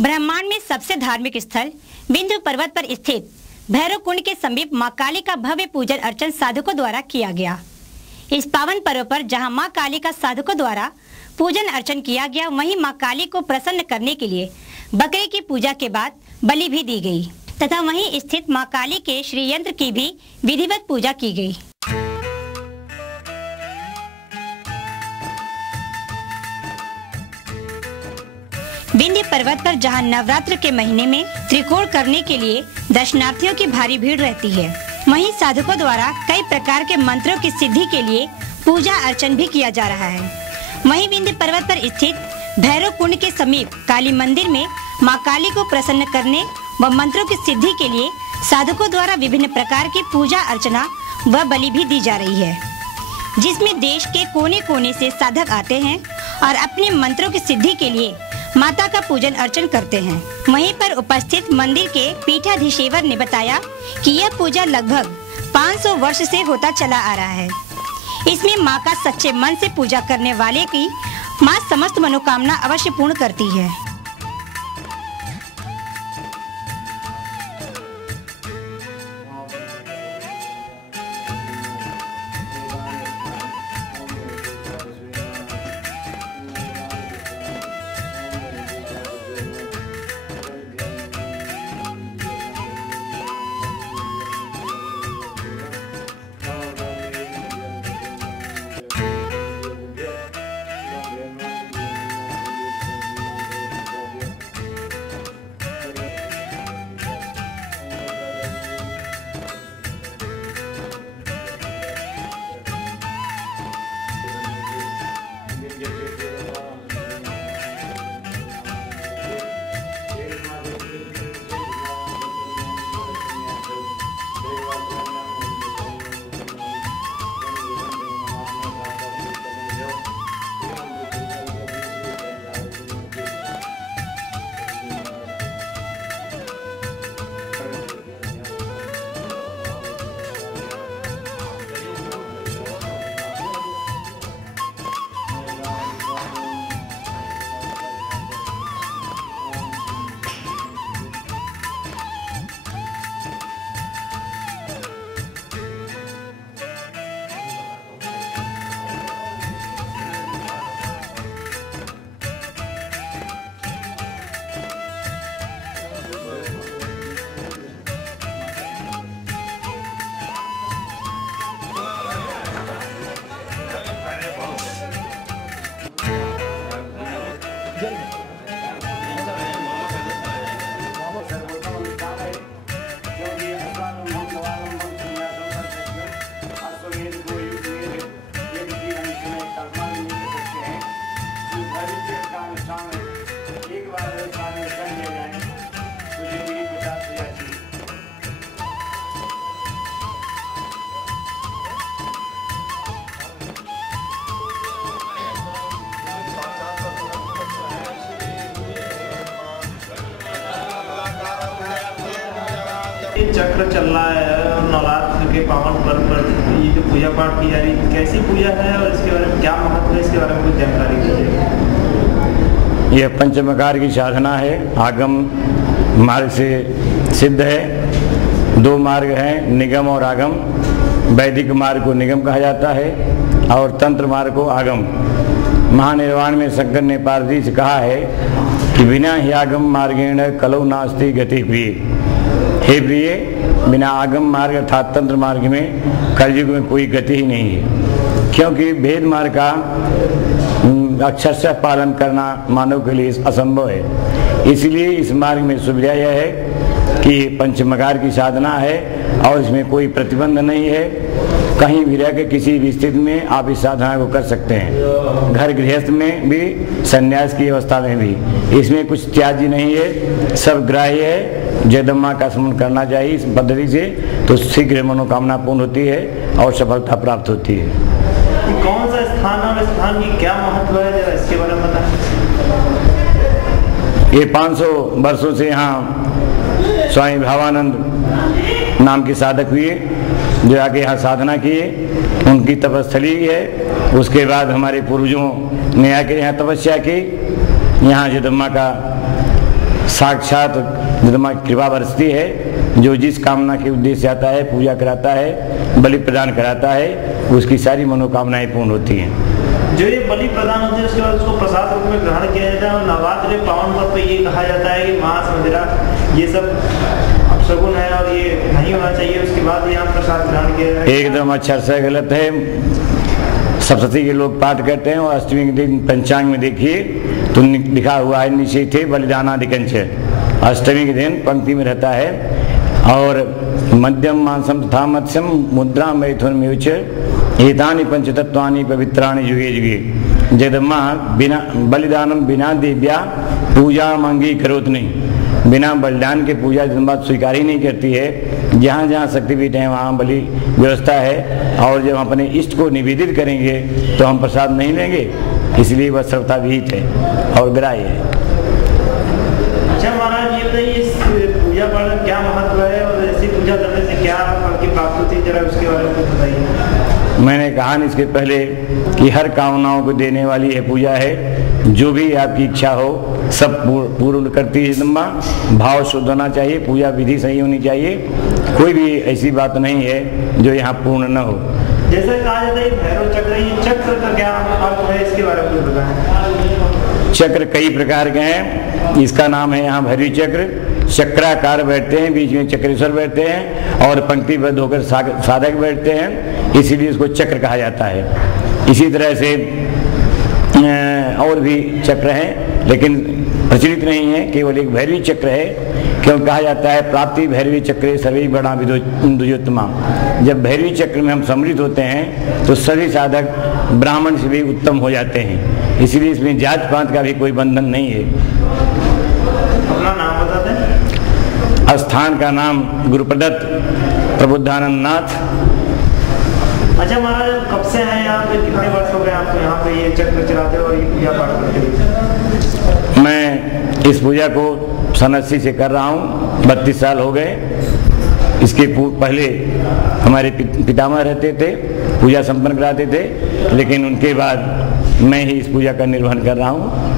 ब्रह्मांड में सबसे धार्मिक स्थल विंध्य पर्वत पर स्थित भैरव कुंड के समीप मां काली का भव्य पूजन अर्चन साधकों द्वारा किया गया। इस पावन पर्व पर जहां मां काली का साधकों द्वारा पूजन अर्चन किया गया, वहीं मां काली को प्रसन्न करने के लिए बकरे की पूजा के बाद बलि भी दी गई तथा वहीं स्थित मां काली के श्री यंत्र की भी विधिवत पूजा की गई। विंध्य पर्वत पर जहां नवरात्र के महीने में त्रिकोण करने के लिए दर्शनार्थियों की भारी भीड़ रहती है, वहीं साधकों द्वारा कई प्रकार के मंत्रों की सिद्धि के लिए पूजा अर्चन भी किया जा रहा है। वहीं विंध्य पर्वत पर स्थित भैरव कुंड के समीप काली मंदिर में मां काली को प्रसन्न करने व मंत्रों की सिद्धि के लिए साधकों द्वारा विभिन्न प्रकार की पूजा अर्चना व बलि भी दी जा रही है, जिसमें देश के कोने कोने से साधक आते हैं और अपने मंत्रों की सिद्धि के लिए माता का पूजन अर्चन करते हैं। वहीं पर उपस्थित मंदिर के पीठाधीश्वर ने बताया कि यह पूजा लगभग 500 वर्ष से होता चला आ रहा है। इसमें मां का सच्चे मन से पूजा करने वाले की मां समस्त मनोकामना अवश्य पूर्ण करती है। चक्र चल रहा है और नवरात्र के पावन पर्व पर ये जो पूजा पाठ की जा रही है, कैसी पूजा है और इसके बारे में क्या महत्व है, इसके बारे में कुछ जानकारी दीजिए। यह पंचमकार की साधना है, आगम मार्ग से सिद्ध है। दो मार्ग हैं, निगम और आगम। वैदिक मार्ग को निगम कहा जाता है और तंत्र मार्ग को आगम। महानिर्वाण में शंकर ने पार्वती से कहा है कि बिना ही आगम मार्गेण कलौ नास्ति गति प्रिय। हे प्रिय, बिना आगम मार्ग अर्थात तंत्र मार्ग में कलयुग में कोई गति ही नहीं है, क्योंकि भेद मार्ग का अक्षरशः पालन करना मानव के लिए असंभव है। इसलिए इस मार्ग में सुविधा यह है कि पंचमकार की साधना है और इसमें कोई प्रतिबंध नहीं है। कहीं भी रह के किसी भी स्थिति में आप इस साधना को कर सकते हैं, घर गृहस्थ में भी, संन्यास की अवस्था में भी। इसमें कुछ त्याज्य नहीं है, सब ग्राह्य है। जगदम्बा का स्मरण करना चाहिए इस पद्धति से, तो शीघ्र मनोकामना पूर्ण होती है और सफलता प्राप्त होती है। कौन सा स्थान और स्थान की क्या महत्व है, जरा इसके बारे में बताएं। ये 500 वर्षों से यहाँ स्वामी भावानंद नाम के साधक हुए, जो आगे यहाँ साधना किए, उनकी तपस्थली है। उसके बाद हमारे पूर्वजों ने आके यहाँ तपस्या की, यहाँ जगदम्बा का साक्षात जगदम्बा की कृपा बरसती है। जो जिस कामना के उद्देश्य आता है, पूजा कराता है, बलि प्रदान कराता है, उसकी सारी मनोकामनाएं पूर्ण होती हैं। जो ये बलि प्रदान होती है उसके बाद उसको प्रसाद रूप में ग्रहण किया जाता है और नवरात्रि पावन पर्व पे ये कहा जाता है कि मांस मदिरा ये सब अपशगुन है और ये नहीं होना चाहिए, उसके बाद यहाँ प्रसाद ग्रहण किया जाता है। एकदम अक्षर से गलत है। सप्तशती के लोग पाठ करते हैं और अष्टमी के दिन पंचांग में देखिए तो लिखा हुआ है नीचे थे बलिदानादिकंच। अष्टमी के दिन पंक्ति में रहता है और मध्यम मांसम तथा मत्स्यम मुद्रा मैथुन म्यूच एतानि पंचतत्वानि पवित्राणि युगे युगे। जगदम्बा बिना बलिदानम बिना दिव्या पूजा मांगी करोत नहीं। बिना बलिदान के पूजा जगदम्बा स्वीकार ही नहीं करती है। जहाँ जहाँ शक्तिपीठ है वहाँ बलि व्यवस्था है और जब हम अपने इष्ट को निवेदित करेंगे तो हम प्रसाद नहीं लेंगे, इसलिए वह सर्वथा विहित है और ग्राह्य है। अच्छा महाराज, ये बताइए इस पूजा पाठ का क्या महत्व है और ऐसी पूजा करने से क्या फल की प्राप्ति होती है, जरा उसके बारे में कुछ बताइए। मैंने कहा न इसके पहले कि हर कामनाओं को देने वाली है पूजा है। जो भी आपकी इच्छा हो सब पूर्ण करती है जगदम्बा। भाव शुद्ध होना चाहिए, पूजा विधि सही होनी चाहिए, कोई भी ऐसी बात नहीं है जो यहाँ पूर्ण न हो। जैसे कहा जाता है भैरव चक्र, ये चक्र का क्या अर्थ है, इसके बारे में कुछ बताएं। चक्र कई प्रकार के हैं। इसका नाम है यहाँ भैरवी चक्र। चक्राकार बैठते हैं, बीच में चक्रेश्वर बैठते हैं और पंक्तिबद्ध होकर साधक बैठते हैं, इसीलिए इसको चक्र कहा जाता है। इसी तरह से और भी चक्र हैं लेकिन प्रचलित नहीं है, केवल एक भैरवी चक्र है। क्यों कहा जाता है प्राप्ति भैरवी चक्रे सभी बड़ा विदुयोत्तमा। जब भैरवी चक्र में हम सम्मिलित होते हैं तो सभी साधक ब्राह्मण से भी उत्तम हो जाते हैं, इसीलिए इसमें जात पात का भी कोई बंधन नहीं है। अपना नाम बता दें। स्थान का नाम गुरुप्रदत्त प्रबुद्धानंद नाथ। अच्छा महाराज, कब से हैं यहाँ पे, कितने वर्ष हो गए आपको यहाँ पे ये चक्र चलाते और ये पूजा पाठ करते? मैं इस पूजा को सन 80 से कर रहा हूँ, 32 साल हो गए। इसके पहले हमारे पितामह रहते थे, पूजा संपन्न कराते थे, लेकिन उनके बाद मैं ही इस पूजा का निर्वहन कर रहा हूँ।